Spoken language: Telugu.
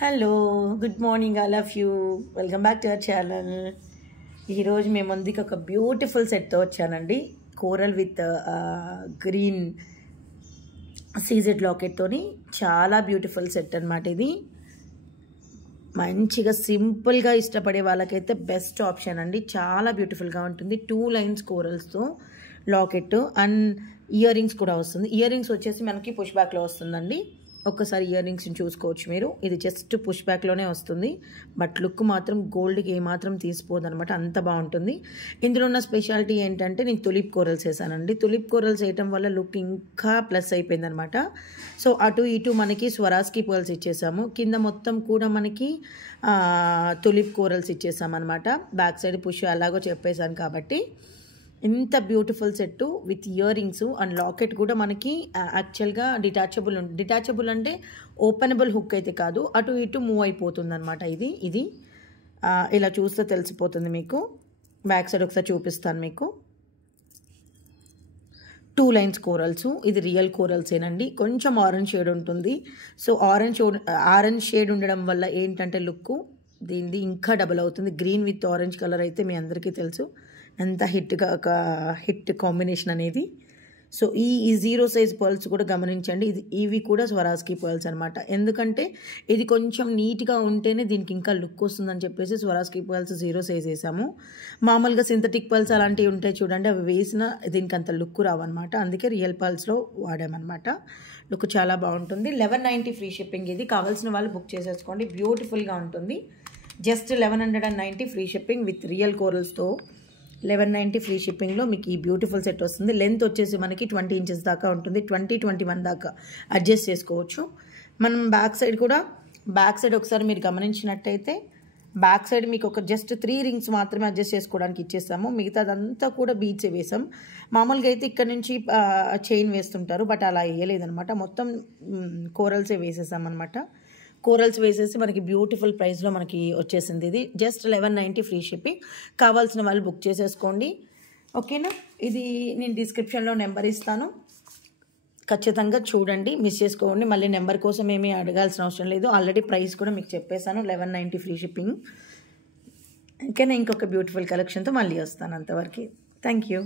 Hello good morning all of you welcome back to our channel. ఈరోజు మేము ముందుకు ఒక బ్యూటిఫుల్ సెట్తో వచ్చానండి. కోరల్ విత్ గ్రీన్ సీజెడ్ లాకెట్తోని చాలా బ్యూటిఫుల్ సెట్ అనమాట. ఇది మంచిగా సింపుల్గా ఇష్టపడే వాళ్ళకైతే బెస్ట్ ఆప్షన్ అండి. చాలా బ్యూటిఫుల్గా ఉంటుంది. 2 లైన్స్ కోరల్స్తో లాకెట్ అండ్ ఇయర్ రింగ్స్ కూడా వస్తుంది. ఇయర్ రింగ్స్ వచ్చేసి మనకి పుష్ బ్యాక్లో వస్తుందండి. ఒక్కసారి ఇయర్ రింగ్స్ని చూసుకోవచ్చు మీరు. ఇది జస్ట్ పుష్ బ్యాక్లోనే వస్తుంది, బట్ లుక్ మాత్రం గోల్డ్కి ఏమాత్రం తీసిపోదు అనమాట. అంత బాగుంటుంది. ఇందులో ఉన్న స్పెషాలిటీ ఏంటంటే నేను తులిప్ కోరల్స్ వేసానండి. తులిప్ కోరల్స్ వేయటం వల్ల లుక్ ఇంకా ప్లస్ అయిపోయింది అనమాట. సో అటు ఇటు మనకి స్వరాస్కి పర్ల్స్ ఇచ్చేసాము, కింద మొత్తం కూడా మనకి తులిప్ కోరల్స్ ఇచ్చేసామన్నమాట. బ్యాక్ సైడ్ పుష్ అలాగో చెప్పేశాను కాబట్టి ఇంత beautiful set with earrings and locket కూడా మనకి యాక్చువల్గా డిటాచబుల్ అంటే ఓపెనబుల్ హుక్ అయితే కాదు, అటు ఇటు మూవ్ అయిపోతుంది అనమాట. ఇది ఇలా చూస్తే తెలిసిపోతుంది మీకు. బ్యాక్ సైడ్ ఒకసారి చూపిస్తాను మీకు. 2 లైన్స్ కోరల్స్. ఇది రియల్ కోరల్స్ ఏనండి. కొంచెం ఆరెంజ్ షేడ్ ఉంటుంది. సో ఆరెంజ్ షేడ్ ఉండడం వల్ల ఏంటంటే లుక్ దీనిది ఇంకా డబుల్ అవుతుంది. గ్రీన్ విత్ ఆరెంజ్ కలర్ అయితే మీ అందరికీ తెలుసు ఎంత హిట్ కాంబినేషన్ అనేది. సో ఈ 0 సైజ్ పర్ల్స్ కూడా గమనించండి. ఇవి కూడా స్వరాస్కి పర్ల్స్ అనమాట. ఎందుకంటే ఇది కొంచెం నీట్గా ఉంటేనే దీనికి ఇంకా లుక్ వస్తుందని చెప్పేసి స్వరాస్కి పర్ల్స్ 0 సైజ్ వేసాము. మామూలుగా సింథటిక్ పర్ల్స్ అలాంటివి ఉంటాయి చూడండి, అవి వేసిన దీనికి అంత లుక్ రావన్నమాట. అందుకే రియల్ పర్ల్స్లో వాడామన్నమాట. లుక్ చాలా బాగుంటుంది. 1190 ఫ్రీ షిప్పింగ్. ఇది కావాల్సిన వాళ్ళు బుక్ చేసేసుకోండి. బ్యూటిఫుల్గా ఉంటుంది. Just 1190 free shipping with real కోరల్స్తో 1190 ఫ్రీ షిప్పింగ్లో మీకు ఈ బ్యూటిఫుల్ సెట్ వస్తుంది. లెంత్ వచ్చేసి మనకి 20 ఇంచెస్ దాకా ఉంటుంది. 20-21 దాకా అడ్జస్ట్ చేసుకోవచ్చు. మనం బ్యాక్ సైడ్ ఒకసారి మీరు గమనించినట్టయితే బ్యాక్ సైడ్ మీకు ఒక జస్ట్ 3 రింగ్స్ మాత్రమే అడ్జస్ట్ చేసుకోవడానికి ఇచ్చేస్తాము. మిగతాదంతా కూడా బీడ్స్ వేసాం. మామూలుగా అయితే ఇక్కడ నుంచి చైన్ వేస్తుంటారు, బట్ అలా వేయలేదనమాట. మొత్తం కోరల్సే వేసేసామన్నమాట. కోరల్స్ వేసేసి మనకి బ్యూటిఫుల్ ప్రైస్లో మనకి వచ్చేసింది. ఇది జస్ట్ 1190 ఫ్రీ షిప్పింగ్. కావాల్సిన వాళ్ళు బుక్ చేసేసుకోండి, ఓకేనా. ఇది నేను డిస్క్రిప్షన్లో నెంబర్ ఇస్తాను, ఖచ్చితంగా చూడండి, మిస్ చేసుకోండి. మళ్ళీ నెంబర్ కోసం ఏమీ అడగాల్సిన అవసరం లేదు. ఆల్రెడీ ప్రైస్ కూడా మీకు చెప్పేశాను, 1190 ఫ్రీ షిప్పింగ్. ఓకేనా. ఇంకొక బ్యూటిఫుల్ కలెక్షన్తో మళ్ళీ వస్తాను. అంతవరకు థ్యాంక్ యూ.